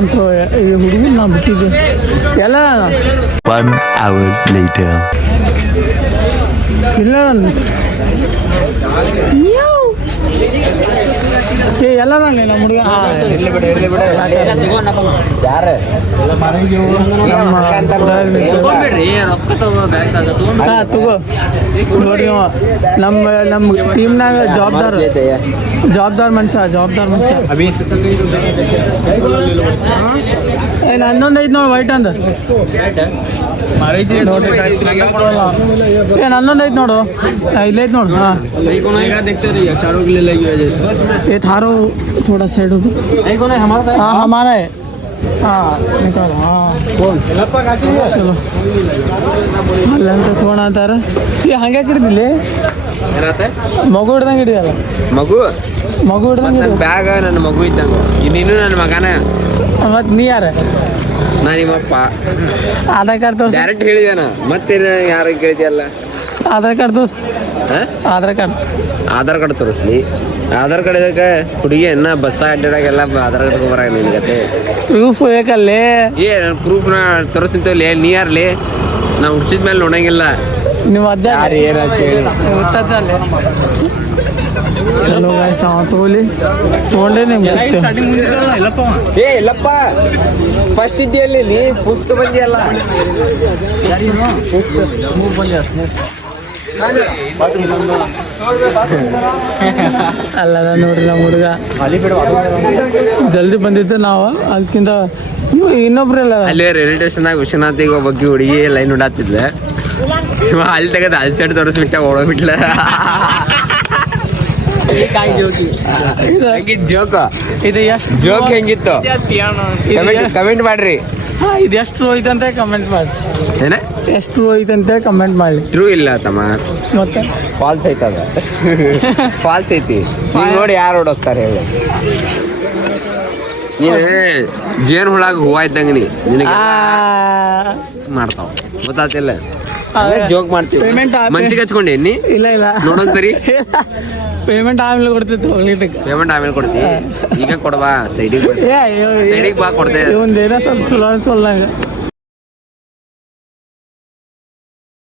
ಅಂತ ಹುಡುಗರು ನಾ ಬಿಟ್ಟಿದ್ದೆ ಎಲ್ಲ 1 hour later. ಇಲ್ಲ ಎಲ್ಲ ನಮ್ಮ ಹುಡುಗ ತಗೋ ನೋಡಿ ನಮ್ಮ ಟೀಮ್ನಾಗ ಜವಾಬ್ದಾರ್ ಮನುಷ್ಯ ಹನ್ನೊಂದು ಐದು ನೋಡಿ ವೈಟ್ ಅಂದ ಹನ್ನೊಂದು ಐದು ನೋಡು ಇಲ್ಲೈತೆ ನೋಡು हाँ ये थारो थोड़ा साइड हो हाँ हमारा है हाँ निकालो हाँ चलो ಅಲ್ಲಂತ ಫೋನ್ ಅಂತಾರ ಈ ಹಂಗೆ ಹಿಡಿದಿಲ್ಲ ಮಗು ಹಿಡ್ದಂಗೆ ಹಿಡಿಯಲ್ಲ ಮಗು ಹಿಡ್ದಂಗೆ ಬ್ಯಾಗ ನನ್ನ ಮಗು ಇದ್ದಂಗ ಇನ್ನೂ ನನ್ನ ಮಗನ ಮತ್ತು ನೀ ಯಾರ ನಾ ನಿಮ್ಮಪ್ಪ ಆಧಾರ್ ಕಾರ್ಡ್ ತೋರಿಸಿ ಡೈರೆಕ್ಟ್ ಹೇಳಿದಾನ ಮತ್ತೆ ಯಾರು ಕೇಳಿದ್ಯಲ್ಲ ಆಧಾರ್ ಕಾರ್ಡ್ ತೋರಿಸಿ ಆಧಾರ್ ಕಾರ್ಡ್ ತೋರಿಸ್ಲಿ ಆಧಾರ್ ಕಾರ್ಡ್ ಇದಕ್ಕೆ ಹುಡುಗಿ ಅನ್ನ ಬಸ್ ಅಡ್ಡಾಡಾಗೆಲ್ಲ ಆಧಾರ್ ಕಾರ್ಡ್ ತಗೊಂಬರ ನಿನ್ಗತೆ ಪ್ರೂಫ್ ಬೇಕಲ್ಲೇ ಏ ಪ್ರೂಫ್ನ ತೋರಿಸ್ತಿಂತಲ್ಲಿ ನೀ ಯಾರ್ಲಿ ನಾ ಹುಡ್ಸಿದ ಮೇಲೆ ನೋಡಂಗಿಲ್ಲ ನೀವು ಅಜ್ಜ ಏನಂತ ಹೇಳಿ ಗೊತ್ತಲ್ಲ ಚಲೋ ಗಾಯ್ಸ್ ತಗೊಳ್ಳಿ ತೊಗೊಂಡೇ ನಿಮ್ಗೆ ಏ ಇಲ್ಲಪ್ಪ ಫಸ್ಟ್ ಇದ್ದೀಯಲ್ಲಿ ನೀ ಫಿಫ್ತ್ ಬಂದಿಯಲ್ಲ ಅಲ್ಲದ ನೋಡ್ರಿ ನಮ್ಮ ಹುಡುಗ ಜಲ್ದಿ ಬಂದಿದ್ದು ನಾವು ಅದಕ್ಕಿಂತ ಇನ್ನೊಬ್ರಲ್ಲ ಅಲ್ಲೇ ರೈಲ್ವೆ ಸ್ಟೇಷನ್ದಾಗ ವಿಶ್ವನಾಥಿಗೆ ಒಬ್ಬಕ್ಕೆ ಹುಡುಗಿ ಲೈನ್ ಉಡಾತಿದ್ಲೆ ಅಲ್ಲಿ ತೆಗೆದು ಅಲ್ಲಿ ಸೈಡ್ ತೋರಿಸ್ಬಿಟ್ಟ ಓಡೋಗ್ಬಿಟ್ಲ ಜೋಕ್ ಇದು ಎಷ್ಟು ಜೋಕ್ ಹೆಂಗಿತ್ತು ಕಮೆಂಟ್ ಮಾಡ್ರಿ ಇದು ಎಷ್ಟು ಹೋಯ್ತಂತ ಕಮೆಂಟ್ ಮಾಡಿ ಏನ ಎಷ್ಟು ಹೋಯ್ತಂತ ಕಮೆಂಟ್ ಮಾಡಿ ಟ್ರೂ ಇಲ್ಲ ತಮ್ಮ ಮತ್ತೆ ಫಾಲ್ಸ್ ಐತದ ಫಾಲ್ಸ್ ಐತಿ ನೋಡಿ ಯಾರು ಓಡೋಗ್ತಾರೆ ಹೇಳಿ ನೀನು ಜೇನು ಹುಳಾಗ ಹೂವ ಇದ್ದಂಗ ನಿನಗೆ ಮಾಡ್ತಾವ ಗೊತ್ತಾತಿಲ್ಲ ಜೋಕ್ ಮಾಡ್ತೀವಿ ಮನ್ಸಿಗೆ ಹಚ್ಕೊಂಡೆ ನೀ ಇಲ್ಲ ನೋಡೋಂತರಿ ಪೇಮೆಂಟ್ ಆಮೇಲೆ ಕೊಡ್ತಿತ್ತು ಪೇಮೆಂಟ್ ಆಮೇಲೆ ಕೊಡ್ತಿ ಈಗ ಕೊಡವಾ ಸೈಡಿಗೆ ಬಾ ಕೊಡ್ತೇವೆ ಒಂದೇನೋ ಸ್ವಲ್ಪ ಚಲೋ ಅನ್ಸಲ್ಲ